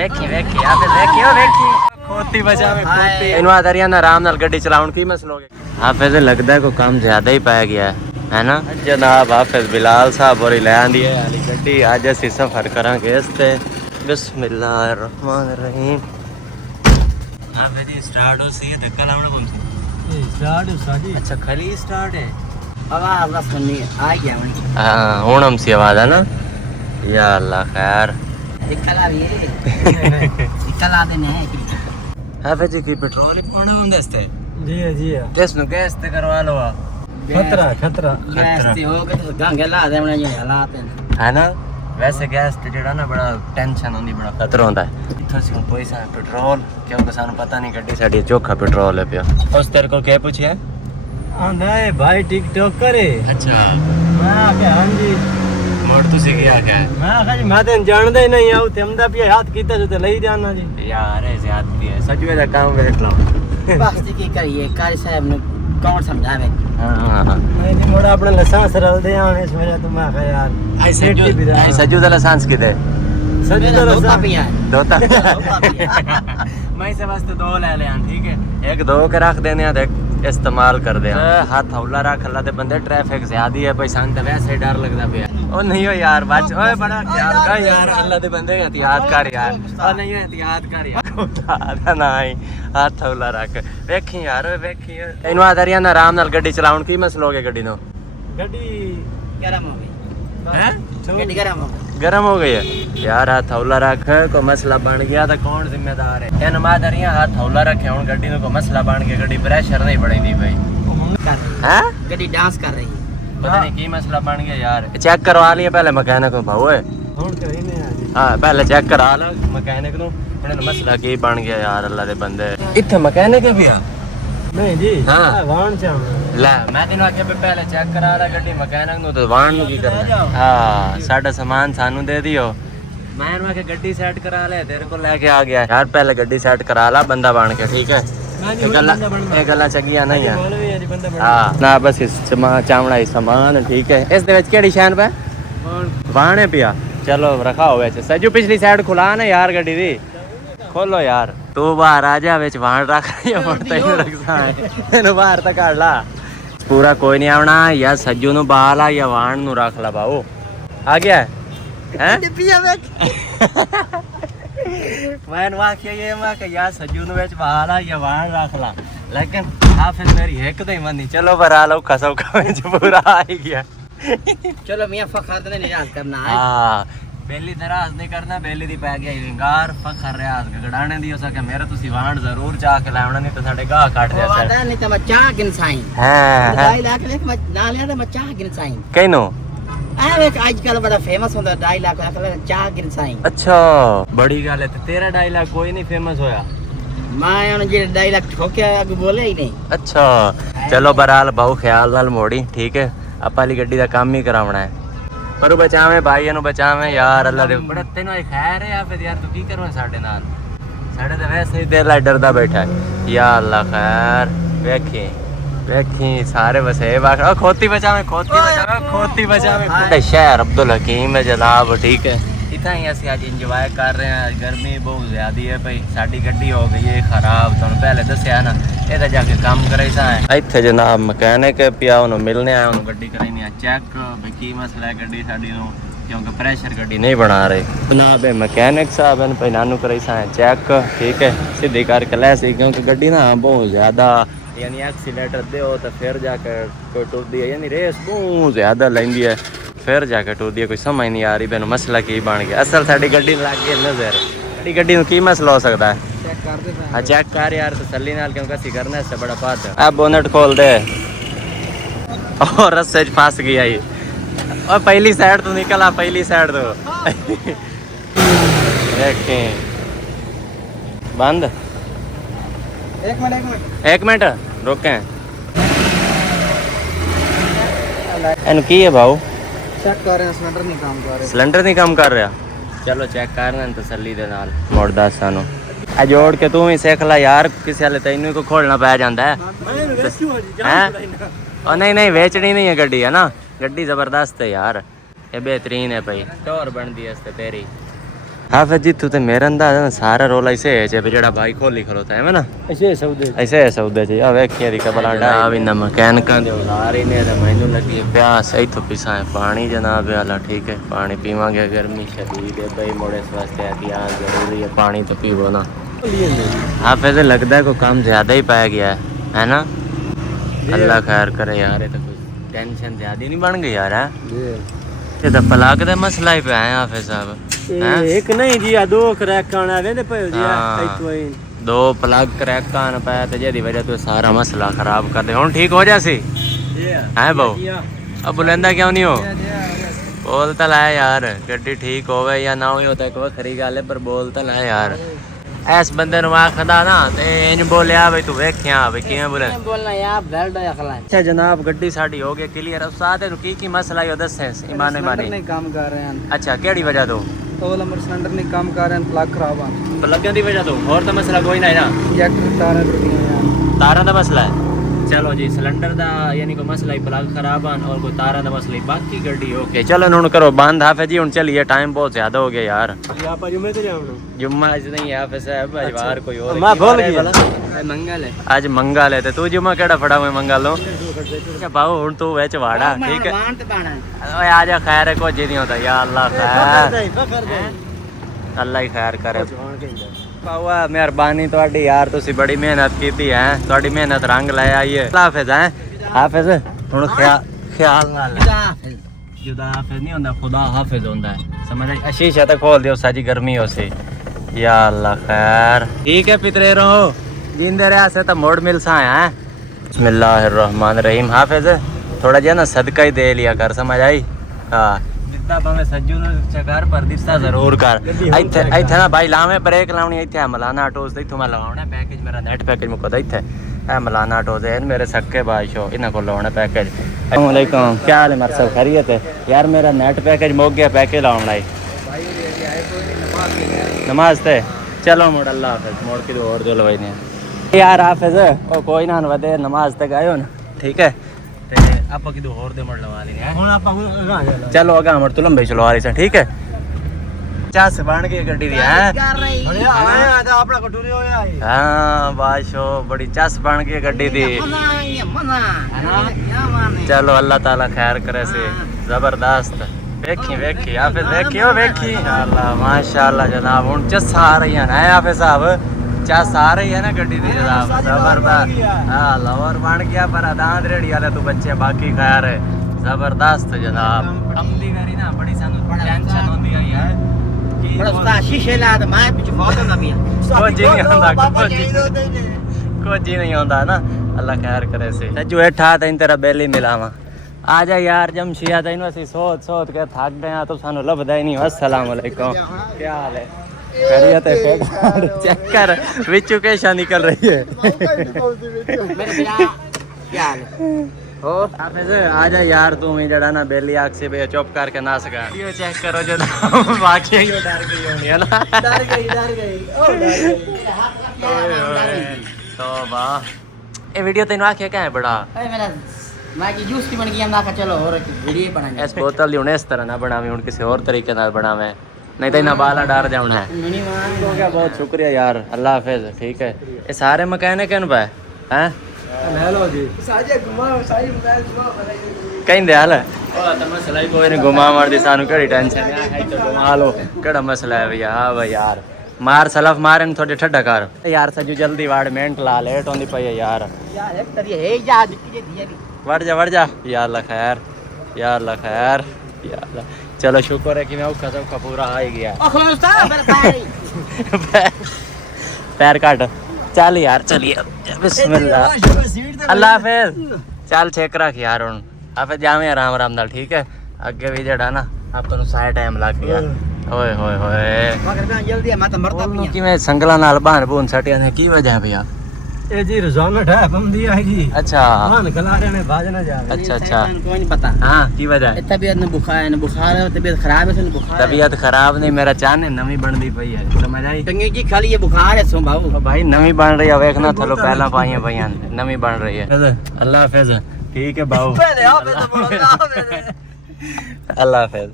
ਵੇਖੀ ਵੇਖੀ ਆਪੇ ਵੇਖਿਓ ਵੇਖੀ ਖੋਤੀ ਬਚਾਵੇ ਖੋਤੀ ਇਹਨੂੰ ਆਦਰੀਆਂ ਨਾ ਆਰਾਮ ਨਾਲ ਗੱਡੀ ਚਲਾਉਣ ਕੀ ਮਸਲੋਗੇ ਹਾਫਿਜ਼ लगता है को काम ज्यादा ही पै गया है ना जनाब हाफिज बिलाल साहब और ले आंदी है वाली गड्डी अज असीं सफर करांगे इस ते बिस्मिल्लाहिर्रहमानिर्रहीम हाफिज स्टार्ट हो सी धक्का लावना पौंदा स्टार्ट हो साडी अच्छा खली स्टार्ट है आवाज बस सुननी आ गया हां हुन हम सी आवाज है ना या अल्लाह खैर निकल आविए निकल आ देने हाफिज जी की पेट्रोल ही पाना होंदा इस ते जी किस नु गैस ते करवा लो खतरा गैस ते हो के तो गंगे ला दे बना ये हालात है ना वैसे गैस ते जेड़ा ना बड़ा टेंशन होंदी बड़ा खतरा होंदा है इथों से पैसा पेट्रोल क्योंकि सानू पता नहीं गड्डी साडी चोखा पेट्रोल है पिया उस तेरे को क्या पूछिया आंदा है भाई टिकटॉक करे अच्छा मैं के हां जी मोड़ तुसी क्या है मैं कहा जी मैं तो जानदा ही नहीं आऊ तेमदा पिया हाथ कीता जो ते लई जाना जी यार ऐसे हाथ पिया सजवे दा काम देख लो बस की करिए कारी साहब ने कौन समझावे हां नहीं मोड़ा अपना लाइसेंस रल दे आने इस वजह तो मैं कहा यार ऐसे सजू दा लाइसेंस किते सजू दा दोता पिया दोता मैं से वास्ते दो ले ले ठीक है एक दो के रख देने आ देख इस्तेमाल कर दे हाथ हौला रख अल्लाह दे बंदे ट्रैफिक ज्यादा है भाई संग ते वैसे डर लगदा पिया ओ नहीं हो यार बच ओए बड़ा ख्याल कर यार अल्लाह दे बंदे एहतियात कर यार ओ नहीं एहतियात कर यार आदा नहीं हाथ हौला रख वेखी यार वेखी इनु आदरिया ना आराम नाल गड्डी चलाउण की मसलोगे गड्डी नो गड्डी गरम हो गई हैं गड्डी गरम हो गई है यार हाथ हौला रख को मसला बन गया तो कौन जिम्मेदार है इन मादरिया हाथ हौला रखे हुन गड्डी नो को मसला बन गया गड्डी प्रेशर नहीं बढ़ेंदी भाई हैं गड्डी डांस कर रही है पता नहीं की मसला बन गया यार चेक करवा लिए पहले मैकेनिक को भाऊ है हां पहले चेक करा लो मैकेनिक नु इन्हें मसला की बन गया यार अल्लाह दे बंदे इथे मैकेनिक भी आ नहीं जी हां वाहन से ले मैं तेन आखे पहले चेक करा ला गड्डी मैकेनिक नु तो वाहन नु की करना हां साडा सामान सानू दे दियो मैं इन्हें आखे गड्डी सेट करा ले तेरे को लेके आ गया यार पहले गड्डी सेट करा ला बंदा बन के ठीक है ये गल्ला चंगियां नहीं है हां ना बस इस चावड़ा ही सामान ठीक है इस दे विच केड़ी शैन पे वाहन है पिया चलो रखा हो वैसे सजू पिछली साइड खुला ना यार गड्डी दी खोलो यार तू बाहर आ जा विच वाहन रख या मोड़ता ही रखसा है तेनु बाहर तक काढ़ ला पूरा कोई नहीं आवना या सज्जू नु बाला या वाहन नु रख ला बाऊ आ गया हैं मैं वाक्य ये मैं कि या सज्जू नु विच बाला या वाहन रख ला लेकिन हाफिज मेरी एक तो ही मनी चलो बरा लो खसो का विच पूरा आ ही गया चलो मियां फखर ने निराश करना है हां बेली दराज नहीं करना बेली दी पै गया विंगार फखर रियाज गड़ाने दी हो सके मेरा तुसी वाहन जरूर चाह के लावना नहीं तो साडे गाह काट दे सर नहीं तो मैं चाह गिन साईं हां दाई लाख देख मैं ना ले तो मैं चाह गिन साईं कैनो आ एक आजकल बड़ा फेमस होता दाई लाख चाह गिन साईं अच्छा बड़ी गल है तेरा डायलॉग कोई नहीं फेमस होया मैं उन जे डायलॉग ठोके आगे बोले ही नहीं अच्छा चलो बराल बहु ख्याल नाल मोड़ी ठीक है आप वाली गड्डी दा काम ही करावना है पर बचावे भाई एनु बचावे यार अल्लाह दे बड़ा तेनो आई खैर है या फिर यार तू की करवा साडे नाल साडे ते वैसे ही दिल डरदा बैठा है या अल्लाह खैर वेखी वेखी सारे बसे बात खोती बचावे शहर अब्दुल हकीम है जनाब ठीक है इतना ही असि आज इंजॉय कर रहे हैं गर्मी बहुत ज्यादा है भाई साडी गड्डी हो गई है खराब तुहानू पहले दस्या ना ਇਹਦਾ ਜਾ ਕੇ ਕੰਮ ਕਰਾਈਦਾ ਹੈ ਇੱਥੇ ਜਨਾਬ ਮਕੈਨਿਕ ਪਿਆ ਉਹਨੂੰ ਮਿਲਨੇ ਆ ਉਹਨੂੰ ਗੱਡੀ ਕਰਾਈਨੀ ਆ ਚੈੱਕ ਵੀ ਕੀ ਮਸਲਾ ਹੈ ਗੱਡੀ ਸਾਡੀ ਨੂੰ ਕਿਉਂਕਿ ਪ੍ਰੈਸ਼ਰ ਗੱਡੀ ਨਹੀਂ ਬਣਾ ਰਹੇ ਜਨਾਬ ਇਹ ਮਕੈਨਿਕ ਸਾਹਿਬ ਨੇ ਪਹਿਲਾਂ ਨੂੰ ਕਰਾਈਦਾ ਹੈ ਚੈੱਕ ਠੀਕ ਹੈ ਸਿੱਧੀ ਕਰਕੇ ਲੈ ਸੀ ਕਿਉਂਕਿ ਗੱਡੀ ਨਾ ਬਹੁਤ ਜ਼ਿਆਦਾ ਯਾਨੀ ਐਕਸੀਲੇਟਰ ਦਿਓ ਤਾਂ ਫਿਰ ਜਾ ਕੇ ਕੋਈ ਟੁਰਦੀ ਹੈ ਯਾਨੀ ਰੇਸ ਬਹੁਤ ਜ਼ਿਆਦਾ ਲੈਂਦੀ ਹੈ ਫਿਰ ਜਾ ਕੇ ਟੁਰਦੀ ਹੈ ਕੋਈ ਸਮਝ ਨਹੀਂ ਆ ਰਹੀ ਮੈਨੂੰ ਮਸਲਾ ਕੀ ਬਣ ਗਿਆ ਅਸਲ ਸਾਡੀ ਗੱਡੀ ਲੱਗ ਗਈ ਨਜ਼ਰ ਸਾਡੀ ਗੱਡੀ ਨੂੰ ਕੀ ਮਸਲਾ ਹੋ ਸਕਦਾ ਹੈ हाँ चेक कर यार तसल्ली नाल क्योंकि असि करना इससे बड़ा बात है अब बोनट खोल दे और रस्ते च फंस गया ये और पहली साइड तो निकल आ पहली साइड तो देखें बंद एक मिनट रोके एनु की है भाऊ चेक कर रहे हैं सिलेंडर नहीं काम कर रहा चलो चेक करना तसल्ली दे नाल मोड़ दस सानू आ जोड़ के तू ही सीख ला यार किसी वाले तेनू को खोलना पै जाता है और नहीं बेचनी नहीं है गड्डी है ना गड्डी जबरदस्त है यार ये बेहतरीन है भाई टोर बनती है तेरी हाफिज जी तू तो मेरा अंदाज़ है सारा रोल ऐसे है जब जड़ा भाई खोली खलोता है ना ऐसे है सौदे जी आ वेखिया दी कबला डा भी ना मैकेनिकां दे औजार ही ने मैनू लगी प्यास इथों पिसा है पानी जनाब वाला ठीक है पानी पीवांगे गर्मी शदीद है भाई मोड़े वास्ते एहतियात जरूरी है पानी तो पीवो ना हाफिज लगता है कोई काम ज्यादा ही पाया गया है ना अल्लाह खैर करे यार ये तो कुछ टेंशन ज्यादा नहीं बन गई यार ये तो पलाक दा मसला ही पे है हाफिज साहब एक नहीं जी दो क्रैक आना वेंदे पे जी दो प्लग क्रैक आना पाया ते जेदी वजह तो सारा मसला खराब कर दे हुन ठीक हो जासी है बहु अब बुलंदा क्यों नहीं हो बोल तो लाया यार गड्डी ठीक होवे या ना होई होता एक वखरी गल है पर बोल तो लाया यार ऐस बंदे नु आखदा ना ते इन बोलिया भाई तू वेखिया भाई किवें बोलना यार बेल्ट या खला अच्छा जनाब गड्डी साडी हो गई क्लियर अब साथ की मसला यो दसे ईमान ईमानी नहीं काम कर रहे हैं अच्छा केड़ी वजह तो तो नंबर सिलेंडर नहीं काम कर रहे हैं प्लग खराब है प्लगों की वजह तो और तो मसला कोई नहीं ना इंजेक्टर तारा टूटी हैं तारा दा मसला है चलो जी सिलेंडर दा यानी कोई मसला ही प्लग खराब है और कोई तारा दा मसला ही बाकी गड्डी ओके चलो हुन करो बंद हाफिज जी हुन चलिए टाइम बहुत ज्यादा हो गया यार आप जुम्मे ते जाओ जुम्मा आज नहीं हाफिज साहब आज बाहर कोई और मैं भूल गया मंगल है आज मंगल है ते तू जुम्मा केड़ा फड़ा मैं मंगल लो अच्छा बाबू हुन तू विच वाड़ा ठीक है ओए आजा खैर है कुछ नहीं होता या अल्लाह खैर अल्लाह ही खैर करे बाबा मेहरबानी ਤੁਹਾਡੀ यार ਤੁਸੀਂ बड़ी मेहनत की है ਤੁਹਾਡੀ मेहनत रंग ले आई है हाफिज है हाफिज ਹੁਣ ख्याल नाल जुदा हाफिज नहीं होंदा खुदा हाफिज होंदा है समझ आई शीशा तक खोल दियो साजी गर्मी हो से या अल्लाह खैर ठीक है पितरे रहो जिंदे रहा से तो मोड़ मिल सा है बिस्मिल्लाहिर्रहमानिर्रहीम हाफिज थोड़ा जिहा ना सदका ही दे लिया कर समझ आई हां भावे सज्जू चकार पर दिसता जरूर कर इथे इथे ना भाई लावे ब्रेक लाउनी इथे मलाना ऑटोस इथों मैं लगाउना पैकेज मेरा नेट पैकेज मुकदा इथे है मलाना ऑटोस है मेरे सक्के बादशाह इन्हां को लाउना पैकेज अस्सलाम वालेकुम क्या हाल है मार सब खैरियत है यार मेरा नेट पैकेज मुक गया पैकेज लाउना है नमाज ते चलो मोड़ अल्लाह हाफिज मोड़ के और जो लवाई ने यार हाफिज ओ कोई ना वदे नमाज ते गयो ना ठीक है आपा किदो और दे मड़ लवा लेने हैं हुन आपा चलो आगे मड़ तू लंबे चलवा रही से ठीक है 50 बन गई गड्डी दी है बढ़िया आया तो आपड़ा कटूरी होया हां बादशाह बड़ी 50 बन गई गड्डी दी चलो अल्लाह ताला खैर करे से जबरदस्त देखी देखी हाफिज देखियो देखी अल्लाह माशाल्लाह जनाब हुन चस आ रही है ना हाफिज साहब चस आ रही है ना गड्डी दी जनाब जबरदस्त हां लवर बन गया पर दांत रेडी वाले तू बच्चे बाकी खैर है जबरदस्त जनाब अमली करी ना बड़ी सानू टेंशन होंदी आई है कि बड़ा शीशे ला तो मैं पीछे बहुत होंदा मियां कोई जी नहीं होंदा कोई जी नहीं होंदा ना अल्लाह खैर करे से सज्जू बैठा तैन तेरा बेली मिलावा आजा यार जमशिया तैनू असि सोच सोच के थक गए तो सानू लभदा ही नहीं अस्सलाम वालेकुम क्या हाल है खैरियत है चेक कर विचू कैसा निकल रही है क्या हाल है और हाफिज आजा यार तू ही जड़ा ना बेली आंख से बे चुप करके ना सका ये चेक करो जो वाकई ही डर गई होनी है ना डर गई ओ डर गई तो वाह ये वीडियो तेन आखे क्या है बड़ा मेरा मैं की जूस की बन गया मैं चलो और वीडियो बनाएंगे इस बोतल हुन इस तरह ना बनावे हुन किसी और तरीके नाल बनावे नहीं तो इना बाला डर जाना है तो क्या बहुत शुक्रिया यार अल्लाह हाफिज ठीक है ये सारे मैकेनिक हैं पे हैं हेलो जी साजे घुमाओ सारी मोबाइल घुमाओ कहीं दे हाल ओ तो मसला ही कोई नहीं घुमा मार दी सानू केड़ी टेंशन है तो घुमा लो केड़ा मसला है भैया हां भाई यार मार सलफ मारन थोड़े ठड्डा कर यार सजू जल्दी वाड़ मेंट ला लेट होंदी पई है यार एक तरी है जा दिक्की दिया वड़ जा या अल्लाह खैर या अल्लाह खैर या अल्लाह चलो शुक्र है कि मैं औखा सौखा पूरा आ ही गया पैर काट चल यार चलिए बिस्मिल्लाह अल्लाह हाफिज चल चेक रख यार हुन हाफिज जावे आराम आराम नाल ठीक है अगे भी जड़ा ना आपको सारा टाइम लग गया ओए होए होए मगर जल्दी मैं तो मरता भी कि मैं संगला नाल बाहर बून सटिया ने की वजह है भैया ए जी रोजाना है बंदी है जी अच्छा हां निकला रहे ने बाज ना जावे अच्छा अच्छा कोई नहीं पता हां की वजह है तबीयत ने बुखार है तबीयत खराब है सुन बुखार तबीयत खराब नहीं मेरा चाने नवी बनदी पई है समझ आई टंगे की खाली ये बुखार है सो बाबू भाई नवी बन रही है देखना थलो पहला पाई है भैया नवी बन रही है अल्लाह हाफिज ठीक है बाबू अल्लाह हाफिज